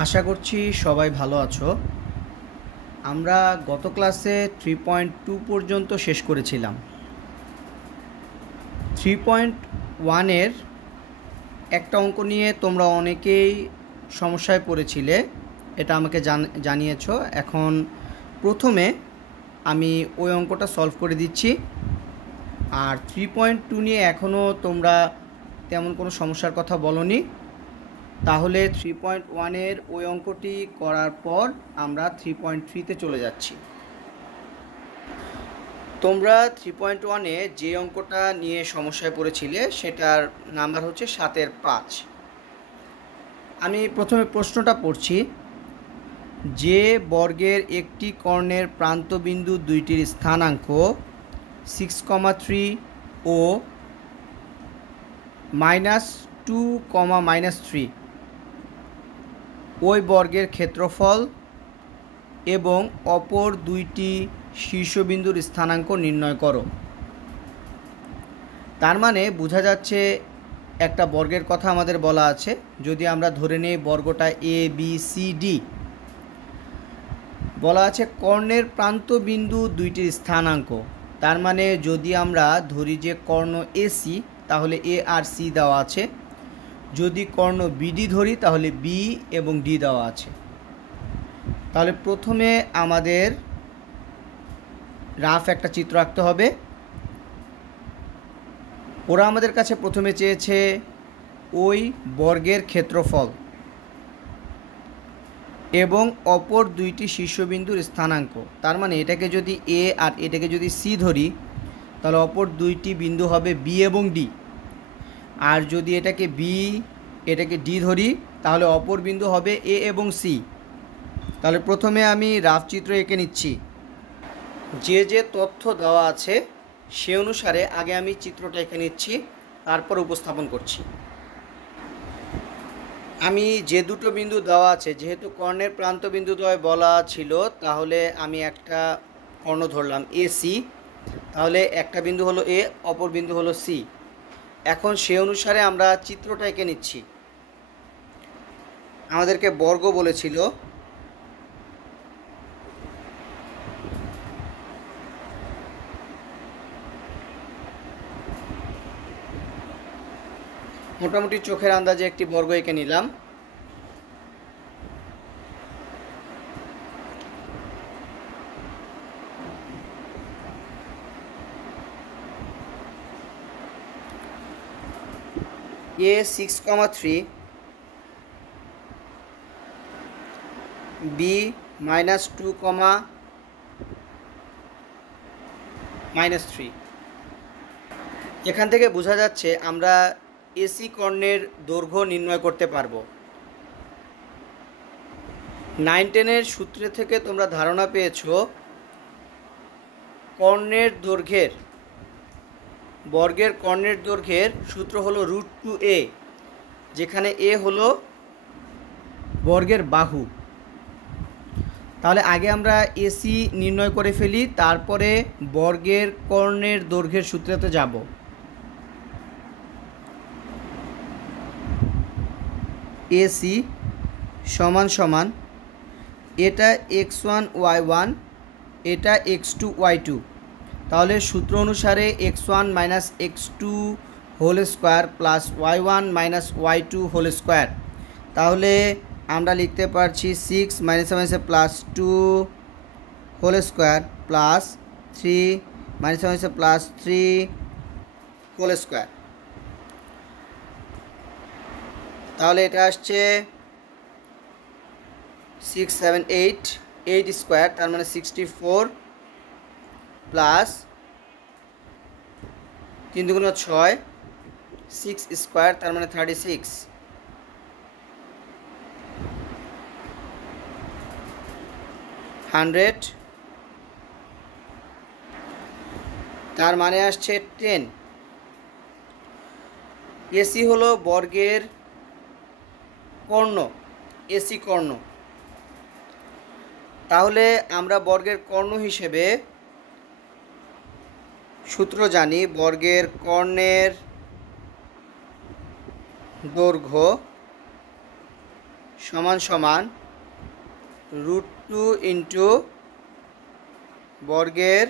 আশা করছি সবাই ভালো আছো। আমরা গত ক্লাসে 3.2 পর্যন্ত শেষ করেছিলাম। 3.1 এর একটা অঙ্ক নিয়ে তোমরা অনেকেই সমস্যায় পড়েছিলে, এটা আমাকে জানিয়েছো। এখন প্রথমে আমি ওই অঙ্কটা সলভ করে দিচ্ছি। আর 3.2 নিয়ে এখনও তোমরা তেমন কোনো সমস্যার কথা বলোনি, তাহলে 3.1 ওই অঙ্কটি করার পর আমরা 3.3-তে চলে যাচ্ছি। তোমরা 3.1-এ যে অঙ্কটা নিয়ে সমস্যায় পড়েছিলে সেটার নাম্বার হচ্ছে 7/5। আমি প্রথমে প্রশ্নটা পড়ছি। যে বর্গের একটি কর্ণের প্রান্তবিন্দু দুইটির স্থানাঙ্ক 6,3 ও -2, ওই বর্গের ক্ষেত্রফল এবং অপর দুইটি শীর্ষবিন্দুর স্থানাঙ্ক নির্ণয় করো। তার মানে বোঝা যাচ্ছে একটা বর্গের কথা আমাদের বলা আছে। যদি আমরা ধরে নেই বর্গটা ABCD, বলা আছে কর্ণের প্রান্তবিন্দু দুইটির স্থানাঙ্ক। তার মানে যদি আমরা ধরি যে কর্ণ AC, তাহলে A আর C দেওয়া আছে। যদি কর্ণ BD ধরি তাহলে B এবং D দেওয়া আছে। তাহলে প্রথমে আমাদের রাফ একটা চিত্র আঁকতে হবে। ওরা আমাদের কাছে প্রথমে চেয়েছে ওই বর্গের ক্ষেত্রফল এবং অপর দুইটি শীর্ষবিন্দুর স্থানাঙ্ক। তার মানে এটাকে যদি A আর এটাকে যদি C ধরি তাহলে অপর দুইটি বিন্দু হবে B এবং D। আর যদি এটাকে B এটাকে D ধরি তাহলে অপর বিন্দু হবে A এবং C। তাহলে প্রথমে আমি রাফ চিত্র এঁকে নিচ্ছি। যে যে তথ্য দেওয়া আছে সে অনুসারে আগে আমি চিত্রটা এঁকে নিচ্ছি, তারপর উপস্থাপন করছি। আমি যে দুটো বিন্দু দেওয়া আছে, যেহেতু কর্ণের প্রান্তবিন্দুদ্বয় বলা ছিল, তাহলে আমি একটা কর্ণ ধরলাম AC। তাহলে একটা বিন্দু হলো A, অপর বিন্দু হলো C। এখন সে অনুসারে আমরা চিত্রটা এঁকে নিচ্ছি। আমাদেরকে বর্গ বলেছিল, মোটামুটি চোখের আন্দাজে একটি বর্গ এঁকে নিলাম। A 6,3, B -2, -3। এখান থেকে বোঝা যাচ্ছে আমরা AC কর্ণের দৈর্ঘ্য নির্ণয় করতে পারবো। 9-10-এর সূত্রে থেকে তোমরা ধারণা পেয়েছো কর্ণের দৈর্ঘ্যের, বর্গের কর্ণের দৈর্ঘ্যের সূত্র হলো √2a, যেখানে a হলো বর্গের বাহু। তাহলে আগে আমরা AC নির্ণয় করে ফেলি, তারপরে বর্গের কর্ণের দৈর্ঘ্যের সূত্রতে যাব। AC সমান সমান এটা x1 y1, এটা x2 y2। তাহলে সূত্র অনুসারে x1 - x2 whole square plus y1 - y2 whole square. তাহলে আমরা লিখতে পারছি 6 - +2 whole square plus 3 - +3 whole square. তাহলে এটা আসছে 6, 7, 8 স্কোয়ার, তার মানে 64 প্লাস 3 × 6, 6 স্কোয়ার, তার মানে 36। তার মানে আসছে 10। AC হলো বর্গের কর্ণ, AC কর্ণ। তাহলে আমরা বর্গের কর্ণ হিসেবে সূত্র জানি, বর্গের কর্ণের দৈর্ঘ্য সমান সমান √2 ইন্টু বর্গের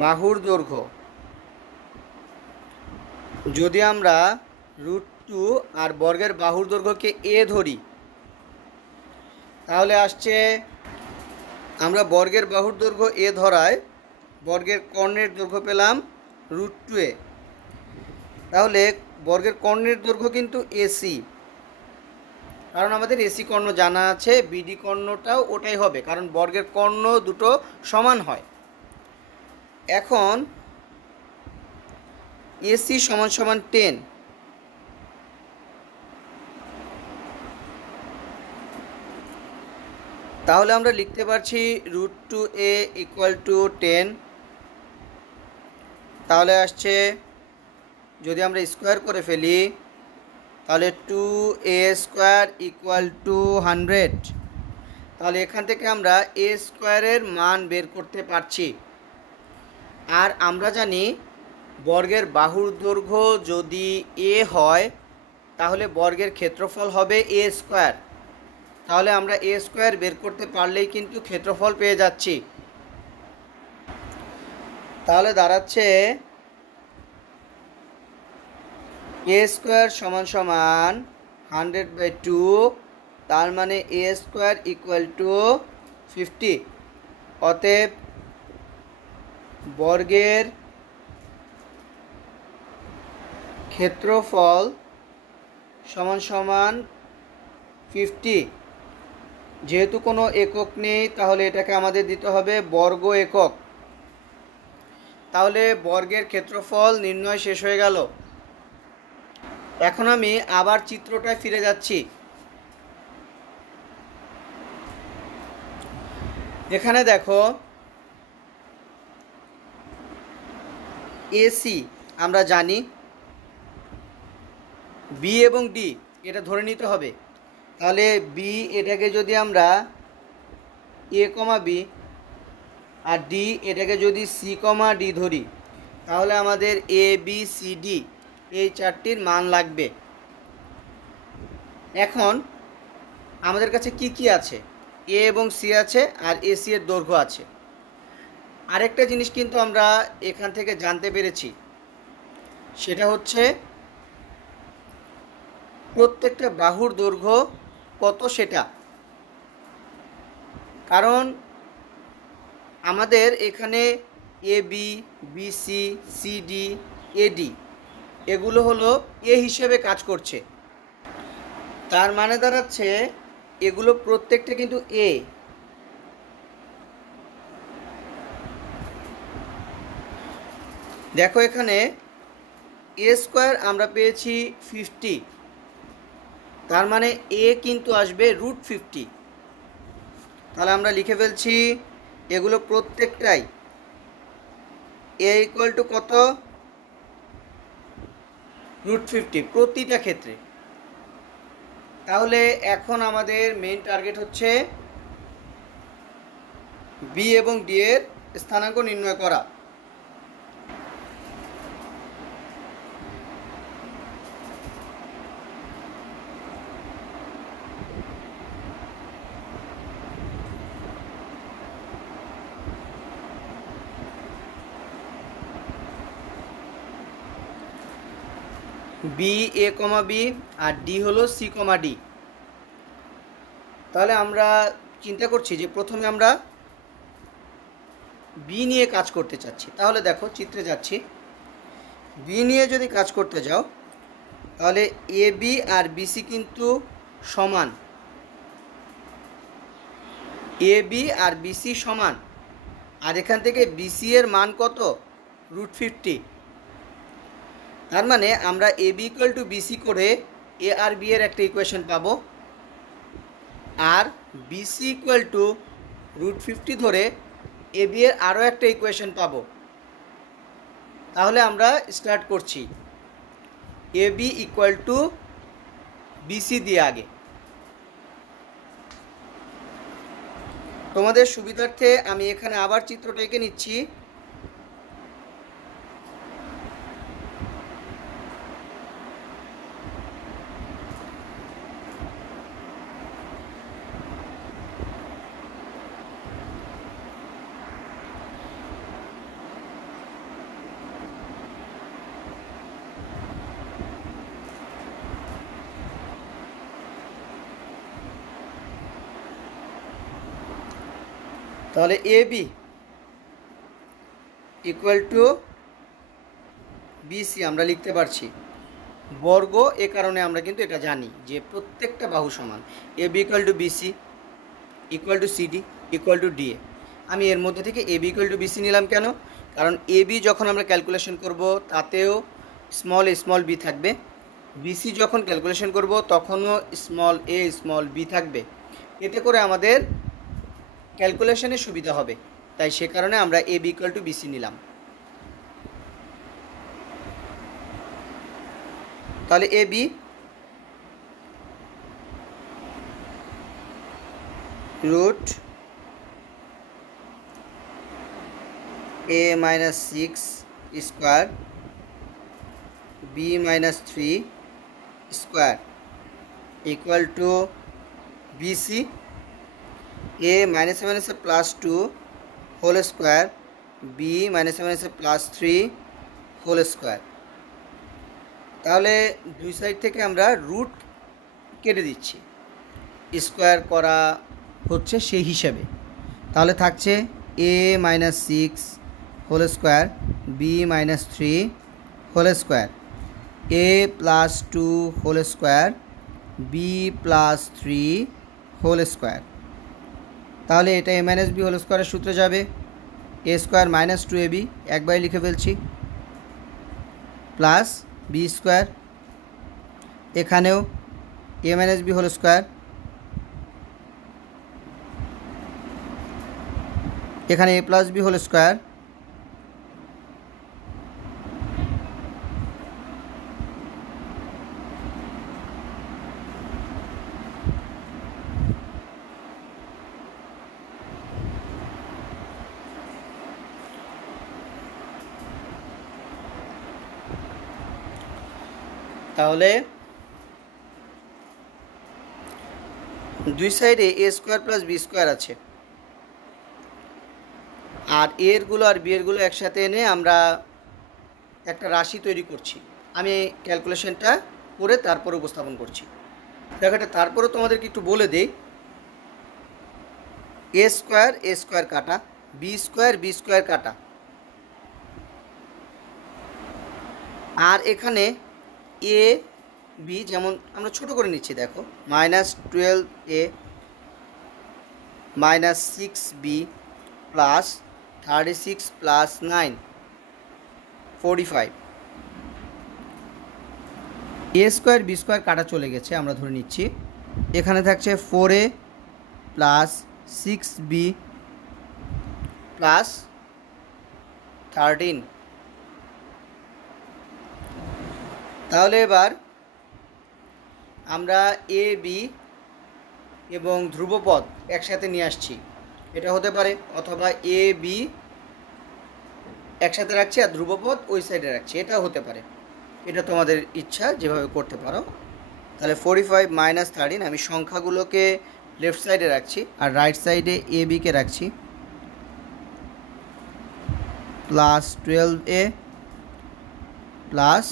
বাহুর দৈর্ঘ্য। যদি আমরা √2 আর বর্গের বাহুর দৈর্ঘ্যকে এ ধরি তাহলে আসছে, আমরা বর্গের বাহুর দৈর্ঘ্য এ ধরায় বর্গের কর্ণের দৈর্ঘ্য পেলাম √2a। তাহলে বর্গের কর্ণের দৈর্ঘ্য কিন্তু এসি, কারণ আমাদের এসি কর্ণ জানা আছে, বিডি কর্ণটাও ওটাই হবে, কারণ বর্গের কর্ণ দুটো সমান হয়। এখন এসি সমান সমান 10, তাহলে আমরা লিখতে পারছি √2a = 10। তাহলে আসছে, যদি আমরা স্কোয়ার করে ফেলি তাহলে 2a² = 100। তাহলে এখান থেকে আমরা a স্কোয়ারের মান বের করতে পারছি। আর আমরা জানি বর্গের বাহুর দৈর্ঘ্য যদি a হয় তাহলে বর্গের ক্ষেত্রফল হবে a²। তাহলে আমরা a² বের করতে পারলেই কিন্তু ক্ষেত্রফল পেয়ে যাচ্ছি। তাহলে দাঁড়াচ্ছে a² সমান সমান 100/2, তার মানে a² = 50। অতএব বর্গের ক্ষেত্রফল সমান সমান 50। যেহেতু কোনো একক নেই তাহলে এটাকে আমাদের দিতে হবে বর্গ একক। তাহলে বর্গের ক্ষেত্রফল নির্ণয় শেষ হয়ে গেল। এখন আমি আবার চিত্রটায় ফিরে যাচ্ছি। এখানে দেখো এসি আমরা জানি, বি এবং ডি এটা ধরে নিতে হবে। তাহলে বি, এটাকে যদি আমরা এ কমা বি, আর ডি এটাকে যদি সি কমা ডি ধরি তাহলে আমাদের এ বি সি ডি এই চারটির মান লাগবে। এখন আমাদের কাছে কি কি আছে? এ এবং সি আছে, আর এসি এর দৈর্ঘ্য আছে। আরেকটা জিনিস কিন্তু আমরা এখান থেকে জানতে পেরেছি, সেটা হচ্ছে প্রত্যেকটা বাহুর দৈর্ঘ্য কত সেটা। কারণ আমাদের এখানে এ বি, বিসি, সিডি, এডি এগুলো হলো এ হিসেবে কাজ করছে। তার মানে দাঁড়াচ্ছে এগুলো প্রত্যেকটা কিন্তু এ। দেখো এখানে a² আমরা পেয়েছি 50, তার মানে a কিন্তু আসবে √50। তাহলে আমরা লিখে ফেলছি এগুলো প্রত্যেকটাই a = কত? √50 প্রতিটা ক্ষেত্রে। তাহলে এখন আমাদের মেইন টার্গেট হচ্ছে বি এবং ডি এর স্থানাঙ্ক নির্ণয় করা। B A comma B R D হলো সি কমা ডি। তাহলে আমরা চিন্তা করছি যে প্রথমে আমরা বি নিয়ে কাজ করতে চাচ্ছি। তাহলে দেখো চিত্রে যাচ্ছি, বি নিয়ে যদি কাজ করতে যাও তাহলে এ বি আর বিসি কিন্তু সমান, এ বি আর বিসি সমান। আর এখান থেকে বিসি এর মান কত? √50। তার মানে আমরা এ বি = বিসি করে এ আর বি এর একটা ইকুয়েশন পাবো, আর বিসি √50 ধরে এ বি এর আরও একটা ইকুয়েশন পাবো। তাহলে আমরা স্টার্ট করছি এ বি = বিসি দিয়ে। আগে তোমাদের সুবিধার্থে আমি এখানে আবার চিত্রটা এঁকে নিচ্ছি। তাহলে A B equal to BC আমরা লিখতে পারছি বর্গ। এ কারণে আমরা কিন্তু এটা জানি যে প্রত্যেকটা বাহু সমান। A B equal to BC equal to CD equal to DA. আমি এর মধ্যে থেকে A B equal to BC নিলাম কেন? কারণ এ বি যখন আমরা ক্যালকুলেশন করব তাতেও স্মল বি থাকবে, বিসি যখন ক্যালকুলেশন করব তখনও স্মল এ স্মল বি থাকবে। এতে করে আমাদের ক্যালকুলেশনে সুবিধা হবে, তাই সে কারণে আমরা A B equal to BC নিলাম। তাহলে A B root A minus 6 square B minus 3 square equal to BC A minus মাইনাসে plus 2 whole square B minus মাইনাসে প্লাস 3 হোল স্কোয়ার। তাহলে দুই সাইড থেকে আমরা রুট কেটে দিচ্ছি, স্কোয়ার করা হচ্ছে সেই হিসাবে। তাহলে থাকছে A minus 6 whole square B minus 3 whole square A plus 2 whole square B plus 3 whole square. তাহলে এটা এ মাইনাস বি হোল স্কোয়ারের সূত্রে যাবে, A square minus 2 A B একবারে লিখে ফেলছি প্লাস বি স্কোয়ার, এখানেও A minus B whole square, এখানে A plus B whole square তাহলে দুই সাইডে A square plus B square আছে, আর এরগুলো আর বি এরগুলো একসাথে এনে আমরা একটা রাশি তৈরি করছি। আমি ক্যালকুলেশনটা করে তারপর উপস্থাপন করছি। দেখো এটা তারপরে তোমাদেরকে একটু বলে দেই, এ স্কোয়ার কাটা, বি স্কোয়ার কাটা, আর এখানে এ বি যেমন আমরা ছোট করে নিচ্ছি, দেখো minus 12a minus 6b plus 36 plus 9 45। এ স্কোয়ার বি স্কোয়ার কাটা চলে গেছে, আমরা ধরে নিচ্ছি। এখানে থাকছে 4a প্লাস 6b প্লাস 13। তাহলে এবার আমরা এ বি এবং ধ্রুবপদ একসাথে নিয়ে আসছি, এটা হতে পারে, অথবা এ বি একসাথে রাখছি আর ধ্রুবপদ ওই সাইডে রাখছি, এটা হতে পারে। এটা তোমাদের ইচ্ছা, যেভাবে করতে পারো। তাহলে 45 মাইনাস 13 আমি সংখ্যাগুলোকে লেফট সাইডে রাখছি আর রাইট সাইডে এ বিকে রাখছি, প্লাস 12a প্লাস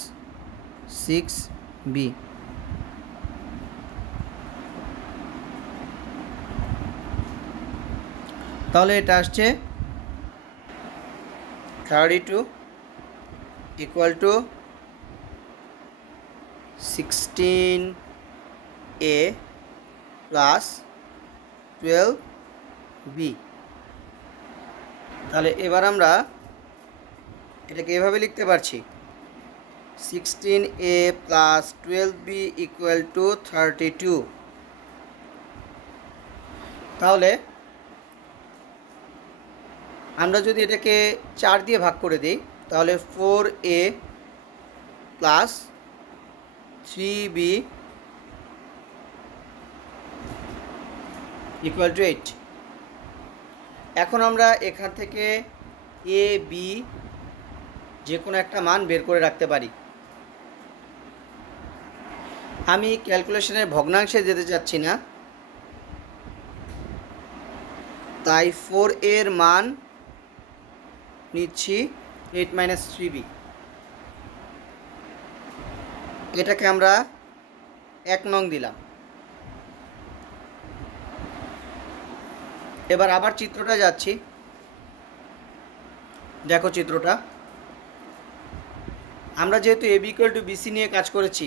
6b। তাহলে এটা আসছে 32 equal to 16a plus 12b। তাহলে এবার আমরা এটাকে এভাবে লিখতে পারছি, 16a plus 12b equal to 32। তাহলে আমরা যদি এটাকে 4 দিয়ে ভাগ করে দিই, তাহলে 4a plus 3b equal to 8। এখন আমরা এখান থেকে এ বি যে কোনো একটা মান বের করে রাখতে পারি। আমি ক্যালকুলেশনের ভগ্নাংশে যেতে চাচ্ছি না, তাই 4 এর মান নিচ্ছি 8 মাইনাস 3b। এটাকে আমরা 1 নং দিলাম। এবার আবার চিত্রটা যাচ্ছি, দেখো চিত্রটা। আমরা যেহেতু এ বি ইকুয়াল টু বিসি নিয়ে কাজ করেছি,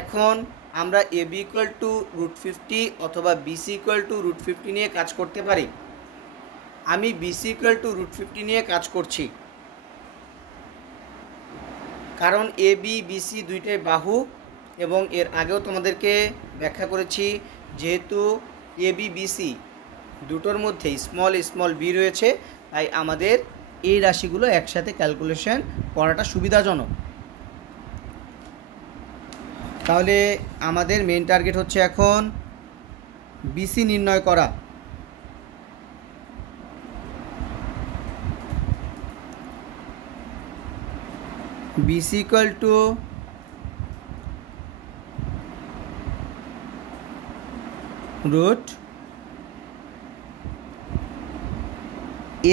এখন আমরা এ বি ইকুয়াল টু √50 অথবা বিসি ইকুয়াল টু √50 নিয়ে কাজ করতে পারি। আমি বিসি ইকুয়াল টু √50 নিয়ে কাজ করছি, কারণ এ বি বিসি দুইটাই বাহু, এবং এর আগেও তোমাদেরকে ব্যাখ্যা করেছি যেহেতু এ বি বিসি দুটোর মধ্যেই স্মল স্মল বি রয়েছে, তাই আমাদের এই রাশিগুলো একসাথে ক্যালকুলেশন করাটা সুবিধাজনক। তাহলে আমাদের মেইন টার্গেট হচ্ছে এখন বিসি নির্ণয় করা। BC equal to root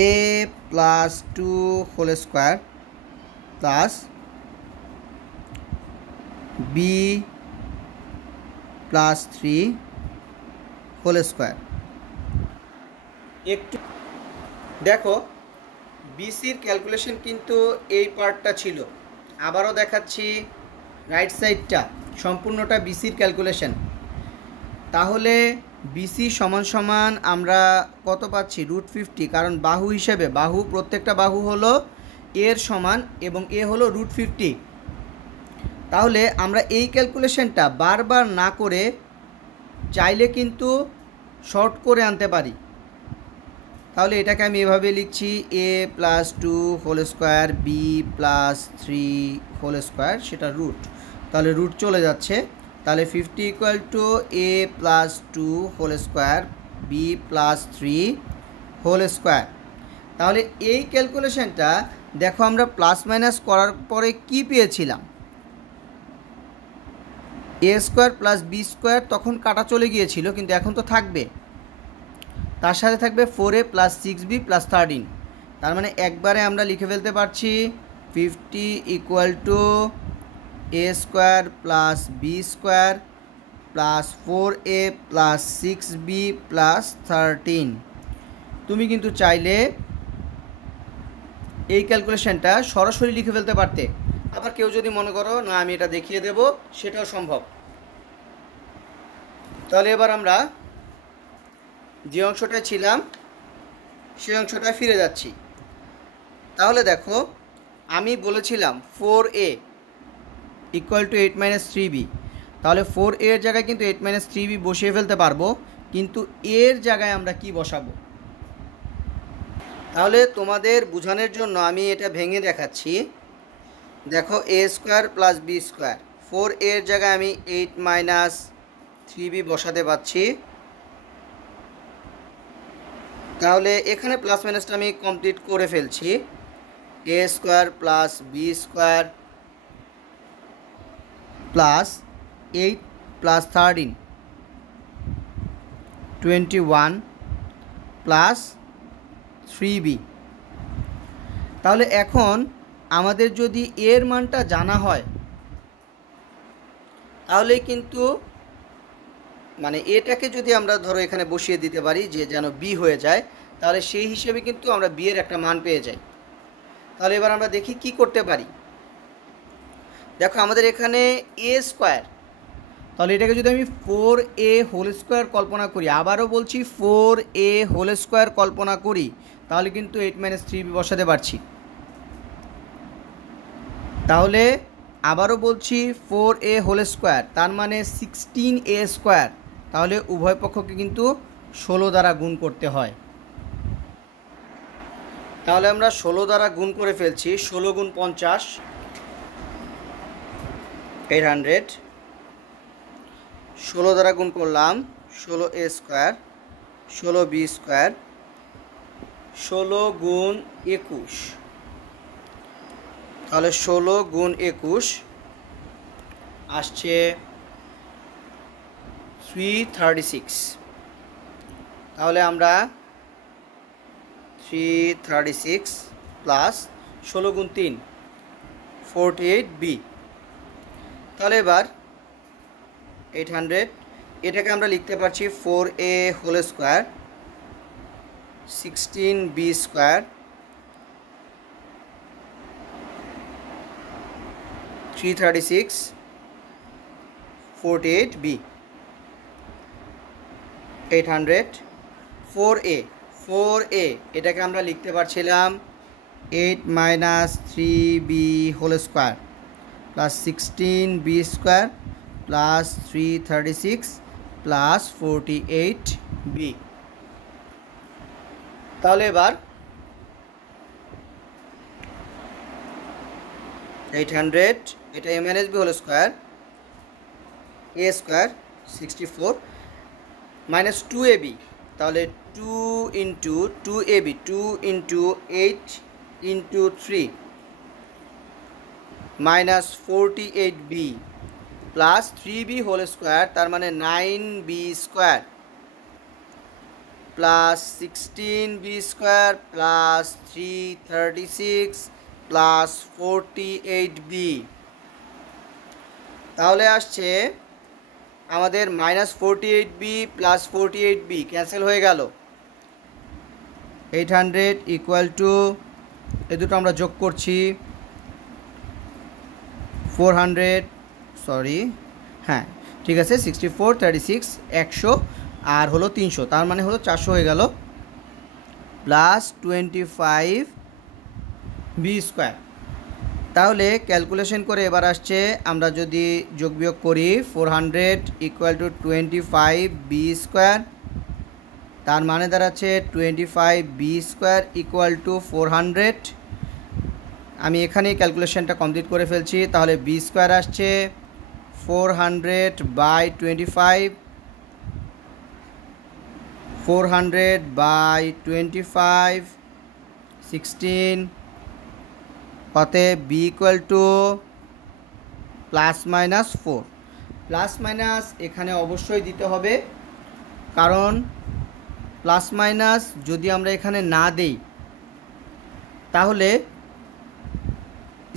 a plus 2 whole square plus b plus 3 whole square. একটু দেখো, বিসির ক্যালকুলেশন কিন্তু এই পার্টটা ছিল, আবারও দেখাচ্ছি রাইট সাইডটা সম্পূর্ণটা বিসির ক্যালকুলেশন। তাহলে বিসি সমান সমান আমরা কত পাচ্ছি? √50, কারণ বাহু হিসেবে বাহু প্রত্যেকটা বাহু হলো এর সমান এবং এ হলো √50। তাহলে আমরা এই ক্যালকুলেশনটা বারবার না করে চাইলে কিন্তু শর্ট করে আনতে পারি। তাহলে এটাকে আমি এভাবে লিখছি, a plus 2 whole square B plus 3 whole square, সেটা রুট, তাহলে রুট চলে যাচ্ছে। তাহলে 50 equal to a plus 2 whole square B plus 3 whole square. তাহলে এই ক্যালকুলেশনটা দেখো আমরা প্লাস মাইনাস করার পরে কি পেয়েছিলাম? a square plus B square তখন কাটা চলে গিয়েছিল, কিন্তু এখন তো থাকবে, তার সাথে থাকবে 4a প্লাস 6b প্লাস 13। তার মানে একবারে আমরা লিখে ফেলতে পারছি 50 equal to a square plus B square plus 4a plus 6b plus 13। তুমি কিন্তু চাইলে এই ক্যালকুলেশনটা সরাসরি লিখে ফেলতে পারতে, আবার কেউ যদি মনে করো না আমি এটা দেখিয়ে দেব, সেটাও সম্ভব। তাহলে এবার আমরা যে অংশটায় ছিলাম সেই অংশটায় ফিরে যাচ্ছি। তাহলে দেখো, আমি বলেছিলাম 4a ইকুয়াল টু 8 - 3b, তাহলে 4a এর জায়গায় কিন্তু 8 - 3b বসিয়ে ফেলতে পারবো, কিন্তু এর জায়গায় আমরা কি বসাবো? তাহলে তোমাদের বোঝানোর জন্য আমি এটা ভেঙে দেখাচ্ছি। দেখো, a square plus B square, 4a এর জায়গায় আমি 8 - 3b বসাতে পারছি। তাহলে এখানে প্লাস মাইনাসটা আমি কমপ্লিট করে ফেলছি। a square plus B square plus 8 plus 13 21 plus 3b। তাহলে এখন আমাদের যদি এর মানটা জানা হয়, তাহলে কিন্তু মানে এটাকে যদি আমরা ধরো এখানে বসিয়ে দিতে পারি যে যেন বি হয়ে যায়, তাহলে সেই হিসেবে কিন্তু আমরা বি এর একটা মান পেয়ে যাই। তাহলে এবার আমরা দেখি কি করতে পারি। দেখো, আমাদের এখানে a স্কোয়ার, তাহলে এটাকে যদি আমি 4a হোল স্কোয়ার কল্পনা করি, আবারও বলছি 4a হোল স্কোয়ার কল্পনা করি, তাহলে কিন্তু 8 - 3b বসাতে পারছি। তাহলে আবারও বলছি 4a হোল স্কোয়ার, তার মানে 16a স্কোয়ার। তাহলে উভয় পক্ষকে কিন্তু 16 দ্বারা গুণ করতে হয়। তাহলে আমরা 16 দ্বারা গুণ করে ফেলছি। 16 গুণ 50 800, 16 দ্বারা গুণ করলাম 16a স্কোয়ার, 16b স্কোয়ার, 16 গুণ 21, তাহলে 16 গুণ 21 আসছে 336। তাহলে আমরা 336 প্লাস 16 গুণ 3 48b। তাহলে এবার 800 এটাকে আমরা লিখতে পারছি 4a whole square 16b square 336 48b 800 4a এটাকে আমরা লিখতে পারছিলাম 8 minus 3b whole square plus 16b square plus 336 plus 48b। তাহলে এবার 800 এটা a minus b whole square a square 64 minus 2ab, তাহলে 2 into 2ab 2 into 8 into 3 minus 48b plus 3b whole square, তার মানে 9b square plus 16b square plus 336 plus 48b। তাহলে আসছে আমাদের minus 48b plus 48b cancel হয়ে গেল। 800 equal to এ দুটো আমরা যোগ করছি 400, সরি হ্যাঁ ঠিক আছে 64 36 100 আর হলো 300, তার মানে হলো 400 হয়ে গেল প্লাস 25b স্কোয়ার। তাহলে ক্যালকুলেশন করে এবার আসছে আমরা যদি যোগ বিয়োগ করি 400 ইকুয়াল টু 25b স্কোয়ার, তার মানে দাঁড়াচ্ছে 25b স্কোয়ার ইকুয়াল টু 400। আমি এখানেই ক্যালকুলেশনটা কমপ্লিট করে ফেলছি। তাহলে b স্কোয়ার আসছে 400 বাই 25, 400 বাই 25 16, অতএব b equal to plus minus 4। Plus minus এখানে অবশ্যই দিতে হবে, কারণ প্লাস মাইনাস যদি আমরা এখানে না দেই তাহলে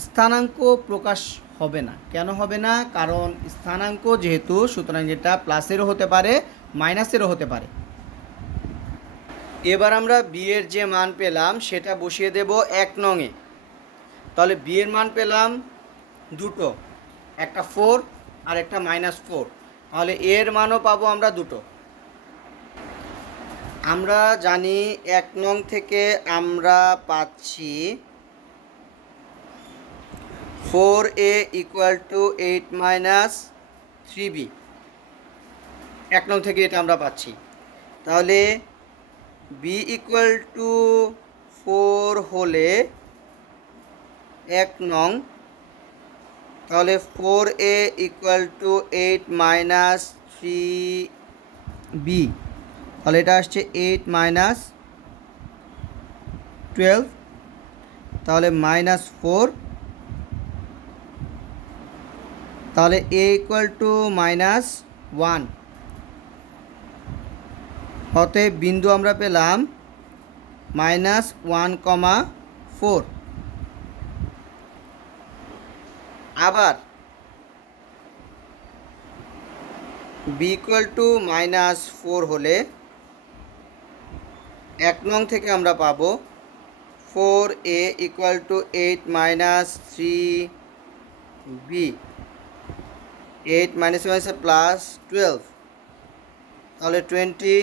স্থানাঙ্ক প্রকাশ হবে না। কেন হবে না? কারণ স্থানাঙ্ক যেহেতু, সুতরাং যেটা প্লাসেরও হতে পারে মাইনাসেরও হতে পারে। এবার আমরা বি এর যে মান পেলাম সেটা বসিয়ে দেব 1 নংয়ে। তাহলে বি এর মান পেলাম দুটো, একটা 4 আর একটা -4। তাহলে এর মানও পাবো আমরা দুটো। আমরা জানি 1 নং থেকে আমরা পাচ্ছি 4a equal to 8 minus 3b। 1 নং থেকে এটা আমরা পাচ্ছি। তাহলে b ইকুয়াল টু 4 হলে 1 নং, তাহলে 4a equal to 8 minus 3b, তাহলে এটা আসছে 8 মাইনাস 12, তাহলে -4, তাহলে a ইকুয়াল টু -1। অতএব বিন্দু আমরা পেলাম -1,4। আবার b ইকুয়াল টু -4 হলে 1 নং থেকে আমরা পাবো 4a equal to 8 minus 3b, 8 minus plus 12, তাহলে 20,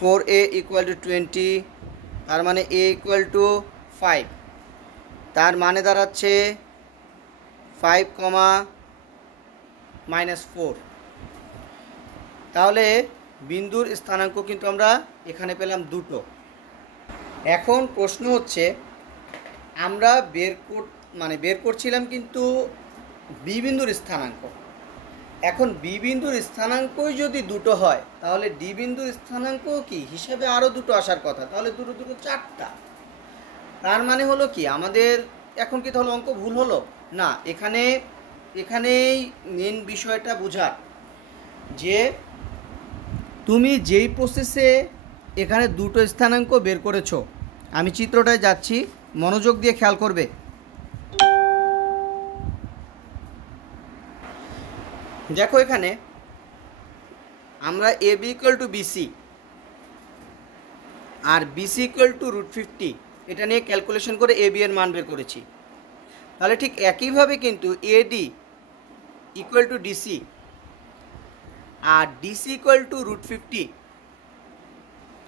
4a ইকুয়াল টু 20, তার মানে a ইকুয়াল টু 5, তার মানে দাঁড়াচ্ছে 5, -4। তাহলে বিন্দুর স্থানাঙ্ক কিন্তু আমরা এখানে পেলাম দুটো। এখন প্রশ্ন হচ্ছে আমরা বের করছিলাম কিন্তু বি বিন্দুর স্থানাঙ্ক। এখন বি বিন্দুর স্থানাঙ্কই যদি দুটো হয় তাহলে ডি বিন্দুর স্থানাঙ্ক কি হিসেবে আরও দুটো আসার কথা, তাহলে দুটো 4টা। তার মানে হলো কি আমাদের এখন কি তাহলে অঙ্ক ভুল হলো না? এখানেই মেন বিষয়টা বোঝার যে তুমি যেই প্রসেসে এখানে দুটো স্থানাঙ্ক বের করেছো, আমি চিত্রটায় যাচ্ছি, মনোযোগ দিয়ে খেয়াল করবে। দেখো এখানে আমরা A B equal to BC আর বিসি ইকুয়াল টু √50 এটা নিয়ে ক্যালকুলেশন করে এ বি এর মান বের করেছি। তাহলে ঠিক একইভাবে কিন্তু এডি ইকুয়াল টু ডিসি আর ডিসি ইকুয়াল টু √50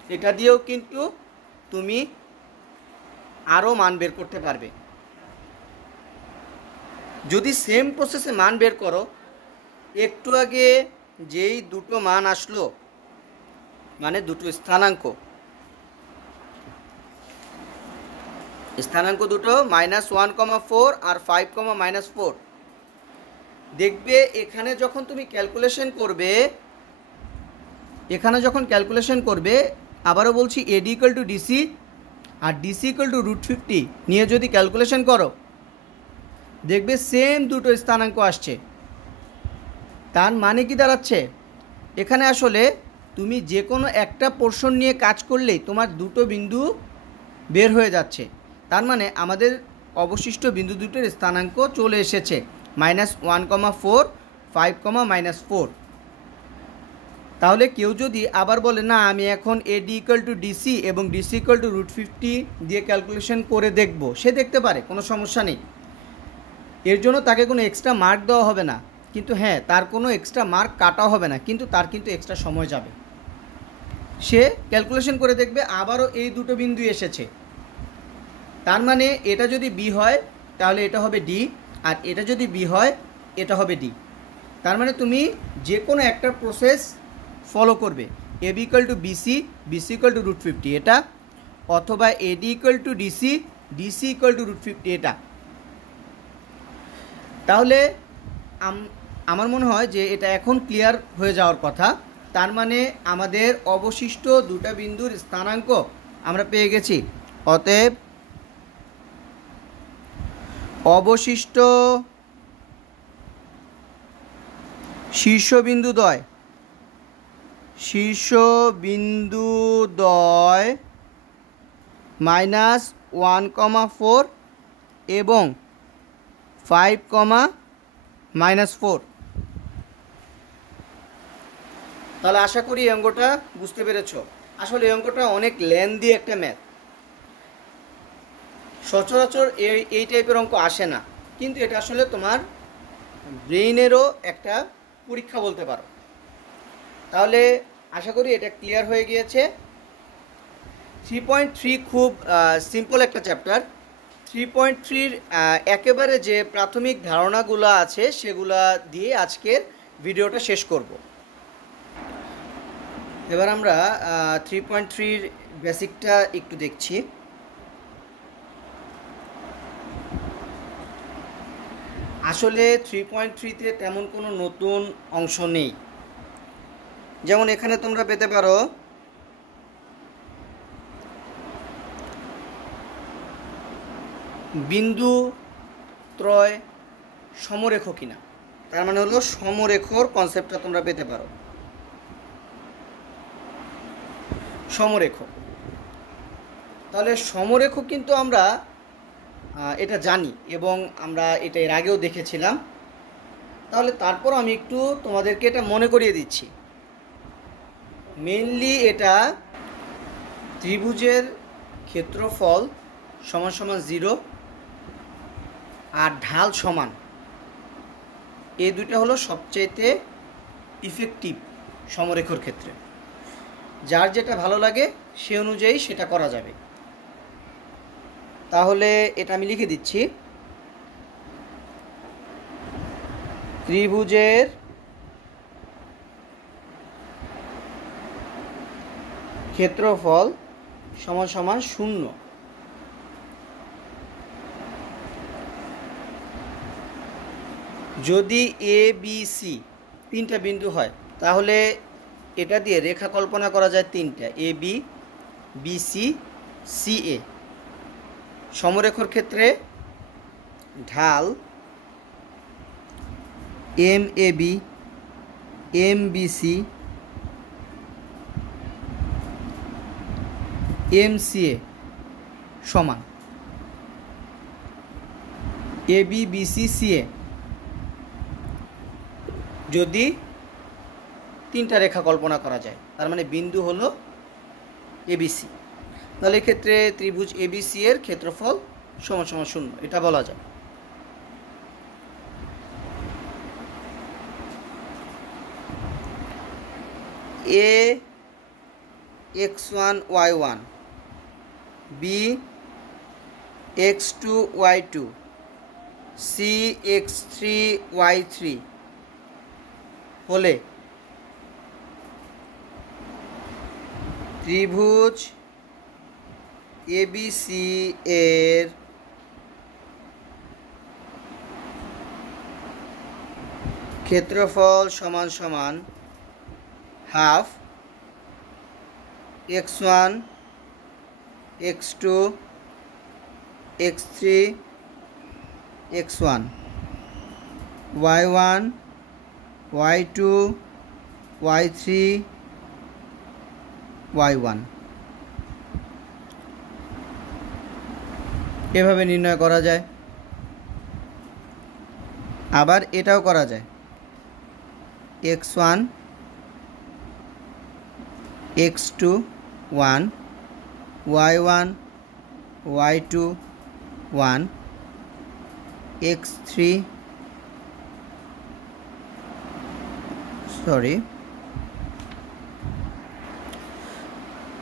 এটা দিয়েও কিন্তু তুমি আরও মান বের করতে পারবে। যদি সেম প্রসেসে মান বের করো, একটু আগে যেই দুটো মান আসলো মানে দুটো স্থানাঙ্ক দুটো -1,4 আর 5,-4, দেখবে এখানে যখন তুমি ক্যালকুলেশন করবে আবারও বলছি এডি ইকুয়াল টু ডিসি আর ডিসি ইকুয়াল টু √50 নিয়ে যদি ক্যালকুলেশন করো, দেখবে সেম দুটো স্থানাঙ্ক আসছে। তার মানে কি দাঁড়াচ্ছে, এখানে আসলে তুমি যে কোনো একটা পোর্শন নিয়ে কাজ করলেই তোমার দুটো বিন্দু বের হয়ে যাচ্ছে। তার মানে আমাদের অবশিষ্ট বিন্দু দুটোর স্থানাঙ্ক চলে এসেছে -1,4, 5,-4। তাহলে কেউ যদি আবার বলে না আমি এখন এডি ইকুয়াল টু ডিসি এবং ডিসি ইকুয়াল টু √50 দিয়ে ক্যালকুলেশন করে দেখব, সে দেখতে পারে, কোনো সমস্যা নেই। এর জন্য তাকে কোনো এক্সট্রা মার্ক দেওয়া হবে না, কিন্তু হ্যাঁ তার কোনো এক্সট্রা মার্ক কাটাও হবে না, কিন্তু তার কিন্তু এক্সট্রা সময় যাবে। সে ক্যালকুলেশন করে দেখবে আবারও এই দুটো বিন্দু এসেছে। তার মানে এটা যদি বি হয় তাহলে এটা হবে ডি, আর এটা যদি বি হয় এটা হবে ডি। তার মানে তুমি যে কোনো একটা প্রসেস ফলো করবে, A B equal to BC, BC equal to √50 এটা, অথবা AD equal to DC, DC equal to √50 এটা। তাহলে আমার মনে হয় যে এটা এখন ক্লিয়ার হয়ে যাওয়ার কথা। তার মানে আমাদের অবশিষ্ট দুটা বিন্দুর স্থানাঙ্ক আমরা পেয়ে গেছি। অতএব অবশিষ্ট শীর্ষবিন্দুদ্বয় -1,4 এবং 5,-4। তাহলে আশা করি এই অঙ্কটা বুঝতে পেরেছ। আসলে এই অঙ্কটা অনেক লেন্দি একটা ম্যাথ, সচরাচর এই টাইপের অঙ্ক আসে না, কিন্তু এটা আসলে তোমার ব্রেইনেরও একটা পরীক্ষা বলতে পারো। তাহলে আশা করি এটা ক্লিয়ার হয়ে গিয়েছে। 3.3 খুব সিম্পল একটা চ্যাপ্টার। 3.3-র একেবারে যে প্রাথমিক ধারণাগুলো আছে সেগুলা দিয়ে আজকের ভিডিওটা শেষ করব। এবার আমরা 3.3-র বেসিকটা একটু দেখছি। আসলে 3.3-তে তেমন কোনো নতুন অংশ নেই। যেমন এখানে তোমরা পেতে পারো বিন্দু ত্রয় সমরেখ কিনা, তার মানে হলো সমরেখর কনসেপ্টটা তোমরা পেতে পারো। সমরেখ, তাহলে সমরেখ কিন্তু আমরা এটা জানি এবং আমরা এটা এর আগেও দেখেছিলাম। তাহলে তারপর আমি একটু তোমাদেরকে এটা মনে করিয়ে দিচ্ছি। মেইনলি এটা ত্রিভুজের ক্ষেত্রফল সমান সমান 0 আর ঢাল সমান, এই দুইটা হলো সবচাইতে ইফেক্টিভ সমরেখর ক্ষেত্রে। যার যেটা ভালো লাগে সে অনুযায়ী সেটা করা যাবে। তাহলে এটা আমি লিখে দিচ্ছি, ত্রিভুজের ক্ষেত্রফল সমান সমান 0। যদি এ বি সি তিনটা বিন্দু হয় তাহলে এটা দিয়ে রেখা কল্পনা করা যায় তিনটা, A B, B C, C A. সমরেখর ক্ষেত্রে ঢাল M A B, M B C, M C A সমান A B, B C, C A. যদি তিনটা রেখা কল্পনা করা যায়, তার মানে বিন্দু হলো এবিসি। তাহলে এক্ষেত্রে ত্রিভুজ এবিসি এর ক্ষেত্রফল সমান সমান 0, এটা বলা যায়। এ x1 y1, B x2 y2, C x3 y3 হলে ত্রিভুজ এবিসি এর ক্ষেত্রফল সমান সমান half x1 x2 x3 x1 y1 y2 y3 y1 এভাবে নির্ণয় করা যায়। আবার এটাও করা যায়, x1 x2 1 y1 y2 1 x3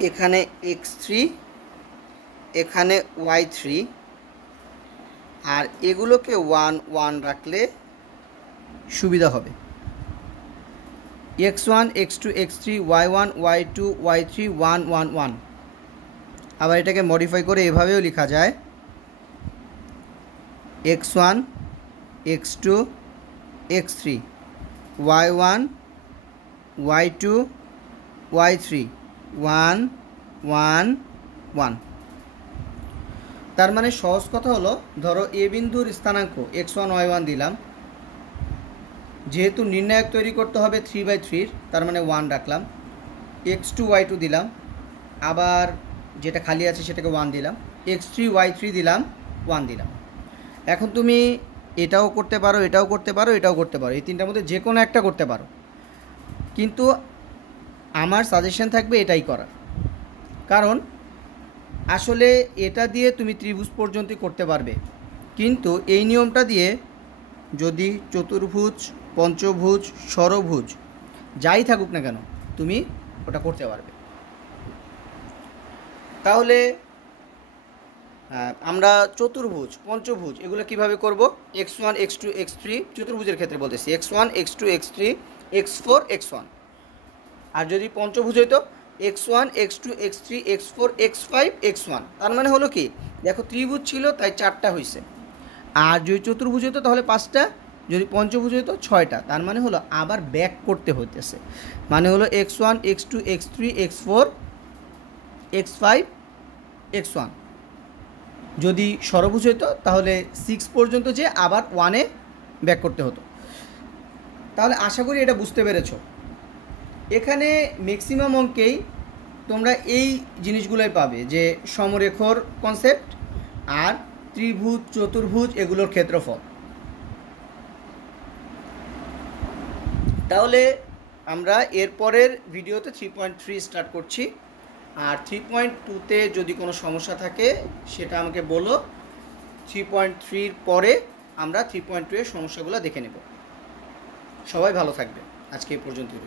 এখানে x3 এখানে y3, আর এগুলোকে 1 1 রাখলে সুবিধা হবে। x1 x2 x3 y1 y2 y3 1 1 1। আবার এটাকে মডিফাই করে এভাবেও লেখা যায়, x1 x2 x3 y1 y2 y3 1 1 1। তার মানে সহজ কথা হলো, ধরো এ বিন্দুর স্থানাঙ্ক x1 y1 দিলাম, যেহেতু নির্ণায়ক তৈরি করতে হবে 3/3, তার মানে 1 রাখলাম। x2 y2 দিলাম, আবার যেটা খালি আছে সেটাকে 1 দিলাম। x3 y3 দিলাম, 1 দিলাম। এখন তুমি এটাও করতে পারো, এটাও করতে পারো, এটাও করতে পারো, এই তিনটার মধ্যে যে কোনো একটা করতে পারো, কিন্তু আমার সাজেশন থাকবে এটাই করার। কারণ আসলে এটা দিয়ে তুমি ত্রিভুজ পর্যন্ত করতে পারবে, কিন্তু এই নিয়মটা দিয়ে যদি চতুর্ভুজ, পঞ্চভুজ, ষড়ভুজ যাই থাকুক না কেন তুমি ওটা করতে পারবে। তাহলে আমরা চতুর্ভুজ, পঞ্চভুজ এগুলো কিভাবে করব? x1 x2 x3 চতুর্ভুজের ক্ষেত্রে বলতেছি, x1 x2 x3 x4 x1। আর যদি পঞ্চভুজ হইতো x1 x2 x3 x4 x5 x1। তার মানে হলো কি, দেখো ত্রিভুজ ছিল তাই 4টা হয়েছে, আর যদি চতুর্ভুজ হতো তাহলে 5টা, যদি পঞ্চভুজ হতো 6টা। তার মানে হলো আবার ব্যাক করতে হইতেছে, মানে হলো x1 x2 x3 x4 x5 x1। যদি ষড়ভুজ হতো তাহলে 6 পর্যন্ত যে আবার 1-এ ব্যাক করতে হতো। তাহলে আশা করি এটা বুঝতে পেরেছো। এখানে ম্যাক্সিমাম অঙ্কেই তোমরা এই জিনিসগুলোই পাবে, যে সমরেখর কনসেপ্ট আর ত্রিভুজ, চতুর্ভুজ এগুলোর ক্ষেত্রফল। তাহলে আমরা এরপরের ভিডিওতে 3.3 স্টার্ট করছি, আর 3.2-তে যদি কোনো সমস্যা থাকে সেটা আমাকে বলো। 3.3-র পরে আমরা 3.2-এর সমস্যাগুলো দেখে নেব। সবাই ভালো থাকবে, আজকে এই পর্যন্তই।